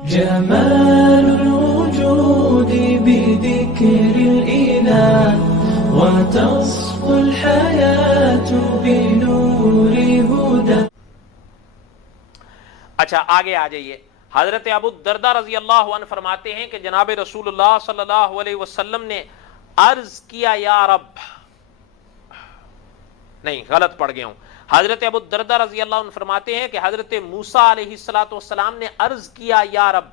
جمال الوجود بذكر الإله وتصفو الحياة بنور هدى. اچھا آگے آ جائیے. حضرت ابو الدرداء رضی اللہ عنہ فرماتے ہیں کہ جناب رسول اللہ صلی اللہ علیہ وسلم نے عرض کیا یا رب، نہیں غلط پڑھ گیا ہوں. حضرت ابو الدرداء رضی اللہ عنہ فرماتے ہیں کہ حضرت موسیٰ علیہ السلام نے عرض کیا یا رب،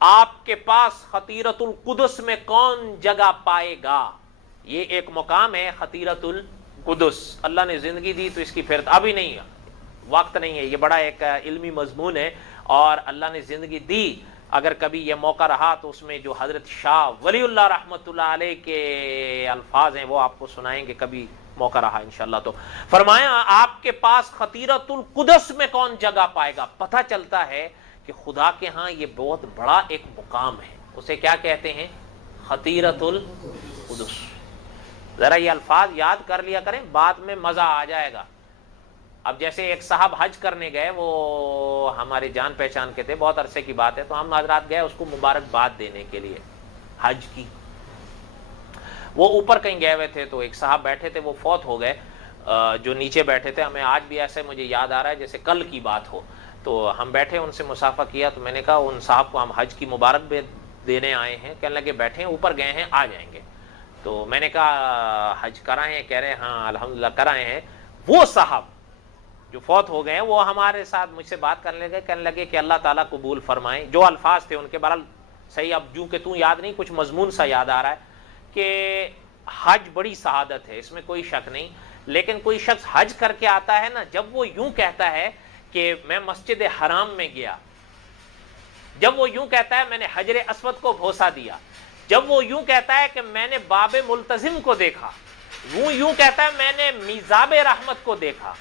آپ کے پاس خطیرۃ القدس میں کون جگہ پائے گا؟ یہ ایک مقام ہے خطیرۃ القدس. اللہ نے زندگی دی تو اس کی پھر ابھی نہیں وقت نہیں ہے، یہ بڑا ایک علمی مضمون ہے اور اللہ نے زندگی دی. اگر کبھی یہ موقع رہا تو اس میں جو حضرت شاہ ولی اللہ رحمۃ اللہ علیہ کے الفاظ ہیں وہ آپ کو سنائیں گے کبھی موقع رہا انشاءاللہ. تو فرمایا آپ کے پاس خطیرۃ القدس میں کون جگہ پائے گا. پتہ چلتا ہے کہ خدا کے ہاں یہ بہت بڑا ایک مقام ہے. اسے کیا کہتے ہیں؟ خطیرۃ القدس. ذرا یہ الفاظ یاد کر لیا کریں، بعد میں مزہ آ جائے گا. اب جیسے ایک صاحب حج کرنے گئے، وہ ہمارے جان پہچان کے تھے، بہت عرصے کی بات ہے، تو ہم حضرات گئے اس کو مبارکباد دینے کے لیے حج کی. وہ اوپر کہیں گئے ہوئے تھے تو ایک صاحب بیٹھے تھے، وہ فوت ہو گئے جو نیچے بیٹھے تھے. ہمیں آج بھی ایسے مجھے یاد آ رہا ہے جیسے کل کی بات ہو. تو ہم بیٹھے، ان سے مصافحہ کیا، تو میں نے کہا ان صاحب کو ہم حج کی مبارک دینے آئے ہیں. کہنے لگے بیٹھے ہیں، اوپر گئے ہیں، آ جائیں گے. تو میں نے کہا حج کرائے ہیں؟ کہہ رہے ہیں ہاں الحمدللہ کرائے ہیں. وہ صاحب جو فوت ہو گئے ہیں وہ ہمارے ساتھ مجھ سے بات کرنے لگے، کہنے لگے کہ اللہ تعالیٰ قبول فرمائیں. جو الفاظ تھے ان کے، بہرحال صحیح اب جو کہ تو یاد نہیں، کچھ مضمون سا یاد آ رہا ہے کہ حج بڑی سعادت ہے، اس میں کوئی شک نہیں. لیکن کوئی شخص حج کر کے آتا ہے نا، جب وہ یوں کہتا ہے کہ میں مسجد حرام میں گیا، جب وہ یوں کہتا ہے میں نے حجر اسود کو بوسہ دیا، جب وہ یوں کہتا ہے کہ میں نے باب ملتزم کو دیکھا، وہ یوں کہتا ہے میں نے میزاب رحمت کو دیکھا،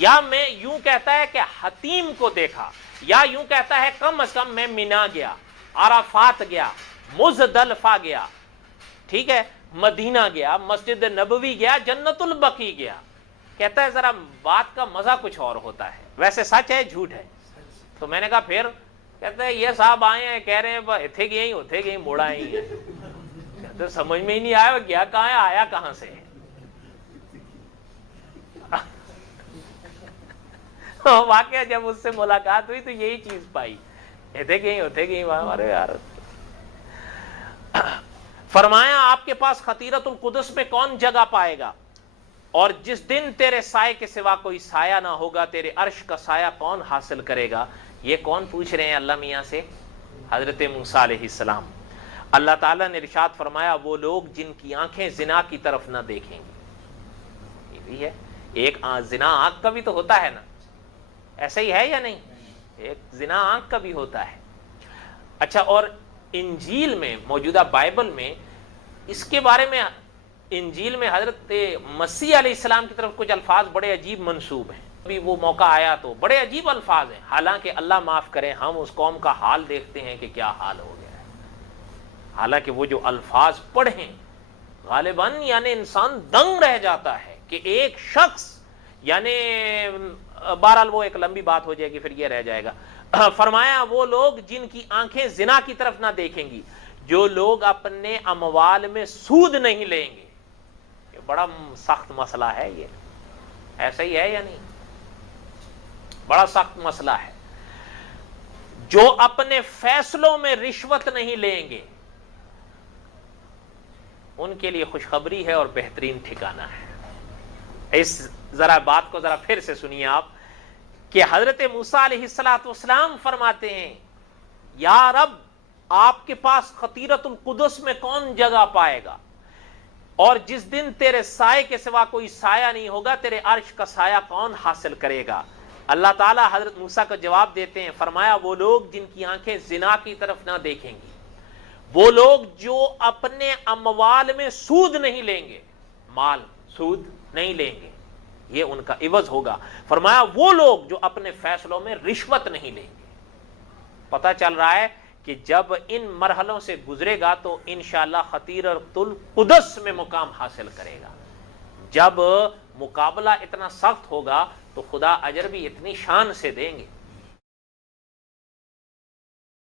یا میں یوں کہتا ہے کہ حتیم کو دیکھا، یا یوں کہتا ہے کم از کم میں مینا گیا، عرفات گیا، مزدلفہ گیا، ٹھیک ہے، مدینہ گیا، مسجد نبوی گیا، جنت البقیع گیا. کہتا ہے ذرا بات کا مزہ کچھ اور ہوتا ہے. ویسے سچ ہے جھوٹ ہے؟ تو میں نے کہا پھر؟ کہتے ہیں یہ صاحب آئے ہیں کہہ رہے ہیں اتھے گئے ہی اتھے گئے موڑا ہی ہے. کہتے سمجھ میں ہی نہیں آیا گیا کہاں ہے، آیا کہاں سے. واقعہ جب اس سے ملاقات ہوئی تو یہی چیز پائی، اتھے گئے اتھے گئے. ہمارے یار فرمایا آپ کے پاس خطیرۃ القدس میں کون جگہ پائے گا، اور جس دن تیرے سائے کے سوا کوئی سایہ نہ ہوگا تیرے عرش کا سایہ کون حاصل کرے گا. یہ کون پوچھ رہے ہیں اللہ میاں سے؟ حضرت موسیٰ علیہ السلام. اللہ تعالیٰ نے ارشاد فرمایا وہ لوگ جن کی آنکھیں زنا کی طرف نہ دیکھیں گی. یہ بھی ہے، ایک زنا آنکھ کا بھی تو ہوتا ہے نا، ایسا ہی ہے یا نہیں؟ ایک زنا آنکھ کا بھی ہوتا ہے. اچھا، اور انجیل میں، موجودہ بائبل میں اس کے بارے میں، انجیل میں حضرت مسیح علیہ السلام کی طرف کچھ الفاظ بڑے عجیب منسوب ہیں. ابھی وہ موقع آیا تو بڑے عجیب الفاظ ہیں، حالانکہ اللہ معاف کرے ہم اس قوم کا حال دیکھتے ہیں کہ کیا حال ہو گیا ہے. حالانکہ وہ جو الفاظ پڑھیں غالباً یعنی انسان دنگ رہ جاتا ہے کہ ایک شخص، یعنی بہرحال وہ ایک لمبی بات ہو جائے گی پھر یہ رہ جائے گا. فرمایا وہ لوگ جن کی آنکھیں زنا کی طرف نہ دیکھیں گی، جو لوگ اپنے اموال میں سود نہیں لیں گے. یہ بڑا سخت مسئلہ ہے، یہ ایسا ہی ہے یا نہیں؟ بڑا سخت مسئلہ ہے. جو اپنے فیصلوں میں رشوت نہیں لیں گے ان کے لیے خوشخبری ہے اور بہترین ٹھکانہ ہے. اس ذرا بات کو ذرا پھر سے سنیے آپ کہ حضرت موسیٰ علیہ السلام فرماتے ہیں یا رب آپ کے پاس خطیرۃ القدس میں کون جگہ پائے گا، اور جس دن تیرے سائے کے سوا کوئی سایہ نہیں ہوگا تیرے عرش کا سایہ کون حاصل کرے گا. اللہ تعالیٰ حضرت موسیٰ کو جواب دیتے ہیں، فرمایا وہ لوگ جن کی آنکھیں زنا کی طرف نہ دیکھیں گی، وہ لوگ جو اپنے اموال میں سود نہیں لیں گے، مال سود نہیں لیں گے، یہ ان کا عوض ہوگا. فرمایا وہ لوگ جو اپنے فیصلوں میں رشوت نہیں لیں گے. پتہ چل رہا ہے کہ جب ان مرحلوں سے گزرے گا تو انشاءاللہ خطیرۃ القدس میں مقام حاصل کرے گا. جب مقابلہ اتنا سخت ہوگا تو خدا اجر بھی اتنی شان سے دیں گے.